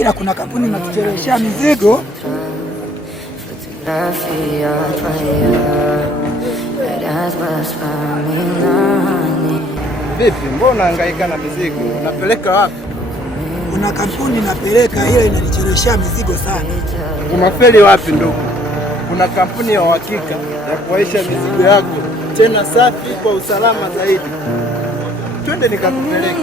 Ila kuna kampuni inatuchelewesha mizigo. Vipi, mbona hangaika na mizigo? Unapeleka wapi? Kuna kampuni napeleka, ila inanichelewesha mizigo sana. Unafeli wapi ndugu? Kuna kampuni ya uhakika ya kuwaisha mizigo yako tena safi kwa usalama zaidi. Twende nikakupeleke.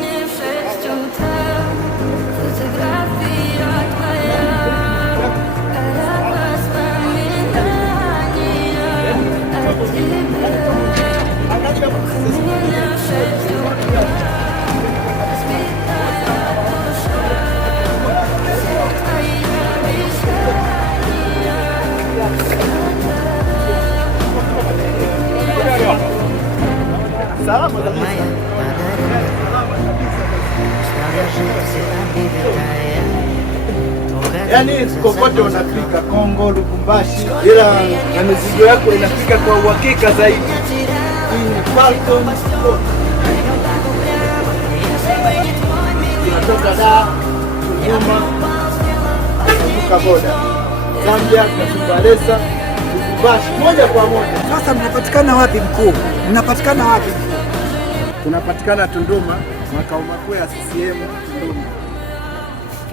Yaani kokote unafika Kongo, Lubumbashi, ila na mizigo yako inafika kwa uhakika zaidi. Hii ni Falcon Sport. Tunatoka Dar, Dodoma, kutoka boda Zambia, Dar Lubumbashi, moja kwa moja. Sasa mnapatikana wapi mkuu? Mnapatikana wapi? Tunapatikana Tunduma, makao makuu ya CCM Tunduma.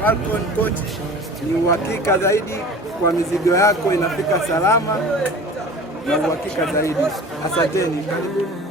Falcon Sport ni uhakika zaidi kwa mizigo yako, inafika salama na uhakika zaidi. Asanteni, karibuni.